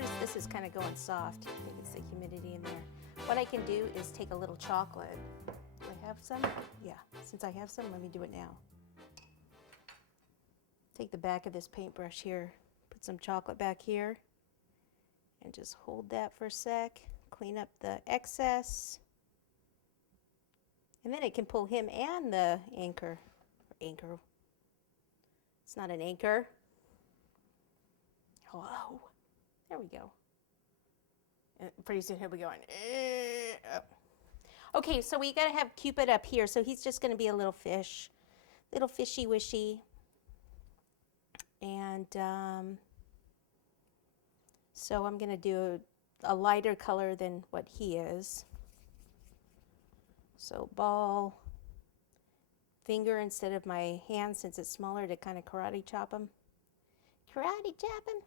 notice this is kind of going soft. I think it's the humidity in there. What I can do is take a little chocolate. Do I have some? Yeah, since I have some, let me do it now. Take the back of this paintbrush here, put some chocolate back here, and just hold that for a sec. Clean up the excess. And then it can pull him and the anchor. Anchor. It's not an anchor. Hello. There we go. And pretty soon he'll be going. Up. Okay, so we gotta have Cupid up here. So he's just gonna be a little fish, little fishy wishy. And so I'm gonna do a lighter color than what he is. So ball, finger instead of my hand since it's smaller to kind of karate chop them. Karate chop them.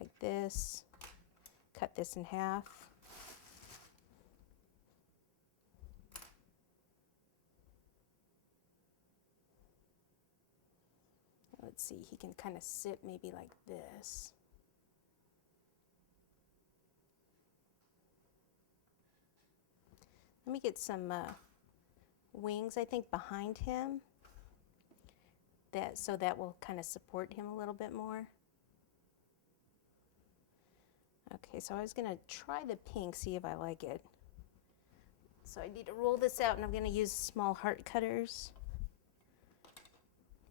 Like this. Cut this in half. Let's see, he can kind of sit maybe like this. Let me get some wings, I think, behind him. So that will kind of support him a little bit more. Okay, so I was going to try the pink, see if I like it. So I need to roll this out, and I'm going to use small heart cutters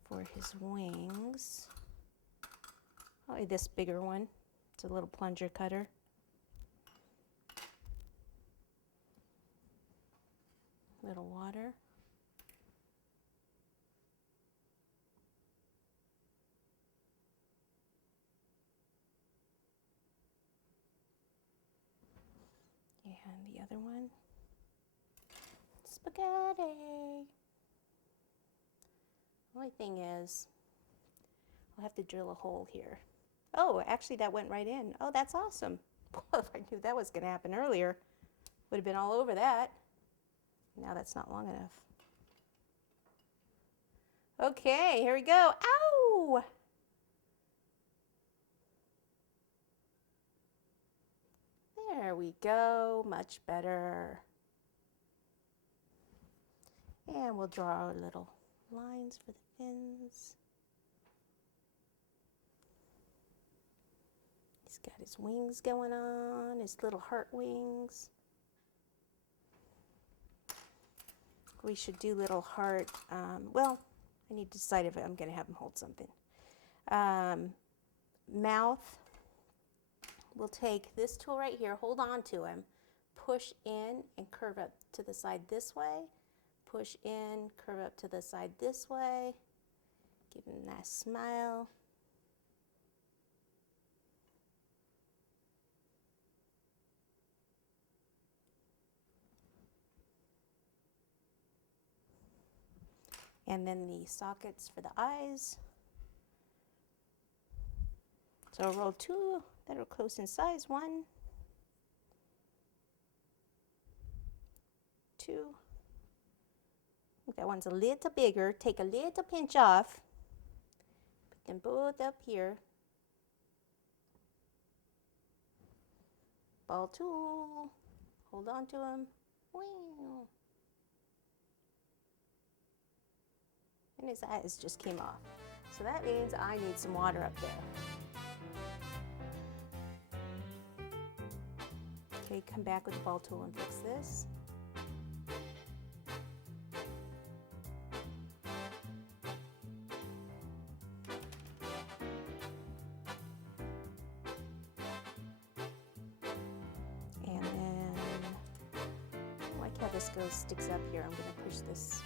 for his wings. Probably this bigger one. It's a little plunger cutter. Little water. And the other one. Spaghetti. Only thing is, I'll have to drill a hole here. Oh, actually that went right in. Oh, that's awesome. If I knew that was going to happen earlier, would have been all over that. Now that's not long enough. Okay, here we go. Ow! There we go, much better. And we'll draw our little lines for the fins. He's got his wings going on, his little heart wings. We should do little heart, well, I need to decide if I'm going to have him hold something. Mouth, we'll take this tool right here, hold on to him, push in and curve up to the side this way, push in, curve up to the side this way, give him a nice smile. And then the sockets for the eyes. So I'll roll two that are close in size. 1, 2. I think that one's a little bigger. Take a little pinch off. Put them both up here. Ball tool. Hold on to them. Wow. And his eyes just came off. So that means I need some water up there. Okay, come back with the ball tool and fix this. And then, I like how this sticks up here. I'm going to push this